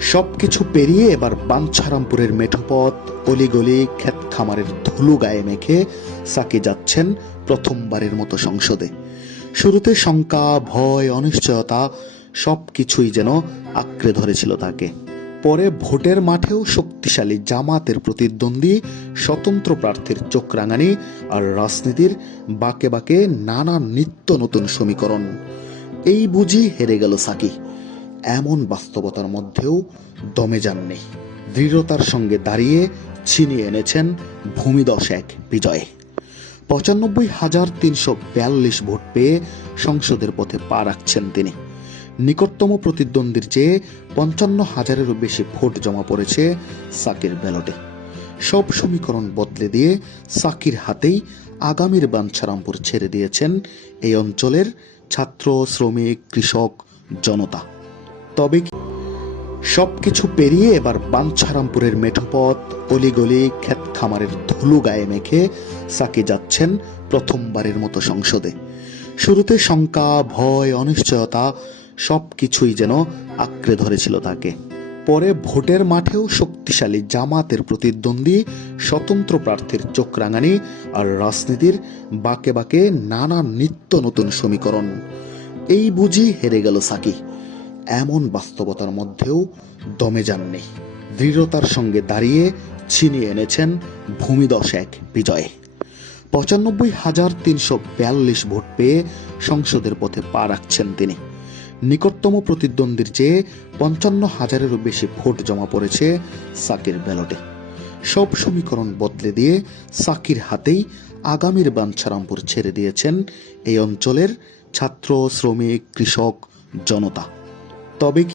সবকিছু পেরিয়ে এবার বাঞ্ছারামপুরের মেঠোপথ, অলিগলি, ক্ষেত খামারের ধুলো গায়ে মেখে সাকি যাচ্ছেন প্রথমবারের মতো সংসদে। শুরুতে শঙ্কা, ভয়, অনিশ্চয়তা সবকিছুই যেন আঁকড়ে ধরেছিল তাকে। পরে ভোটের মাঠেও শক্তিশালী জামাতের প্রতিদ্বন্দ্বী স্বতন্ত্র প্রার্থীর চোখ রাঙানি আর রাজনীতির বাঁকে বাঁকে নানা নিত্য নতুন সমীকরণ। এই বুঝি হেরে গেল সাকি। এমন বাস্তবতার মধ্যেও দমে যাননি। দৃঢ়তার সঙ্গে দাঁড়িয়ে ছিনিয়ে এনেছেন ভূমিদশ এক বিজয়ে। ৯৫,৩৪২ ভোট পেয়ে সংসদের পথে পা রাখছেন তিনি। নিকটতম প্রতিদ্বন্দ্বীর চেয়ে ৫৫,০০০-এরও বেশি ভোট জমা পড়েছে সাকির ব্যালটে। সব সমীকরণ বদলে দিয়ে সাকির হাতেই আগামীর বাঞ্ছারামপুর ছেড়ে দিয়েছেন এই অঞ্চলের ছাত্র, শ্রমিক, কৃষক, জনতা। তবে সবকিছু পেরিয়ে এবার বাঞ্ছারামপুরের মেঠোপথ, অলিগলি, ক্ষেত খামারের ধুলো গায়ে মেখে সাকি যাচ্ছেন প্রথমবারের মতো সংসদে। শুরুতে শঙ্কা, ভয়, অনিশ্চয়তা সবকিছুই যেন আঁকড়ে ধরেছিল তাকে। পরে ভোটের মাঠেও শক্তিশালী জামাতের প্রতিদ্বন্দ্বী স্বতন্ত্র প্রার্থীর চোখ রাঙানি আর রাজনীতির বাঁকে বাঁকে নানা নিত্য নতুন সমীকরণ। এই বুঝি হেরে গেল সাকি। এমন বাস্তবতার মধ্যেও দমে যাননি। দৃঢ়তার সঙ্গে দাঁড়িয়ে ছিনিয়ে এনেছেন ভূমিদশ এক বিজয়ে। ৯৫,৩৪২ ভোট পেয়ে সংসদের পথে পা রাখছেন তিনি। নিকটতম প্রতিদ্বন্দ্বীর চেয়ে ৫৫,০০০-এরও বেশি ভোট জমা পড়েছে সাকির ব্যালটে। সব সমীকরণ বদলে দিয়ে সাকির হাতেই আগামীর বাঞ্ছারামপুর ছেড়ে দিয়েছেন এই অঞ্চলের ছাত্র, শ্রমিক, কৃষক, জনতা। তবে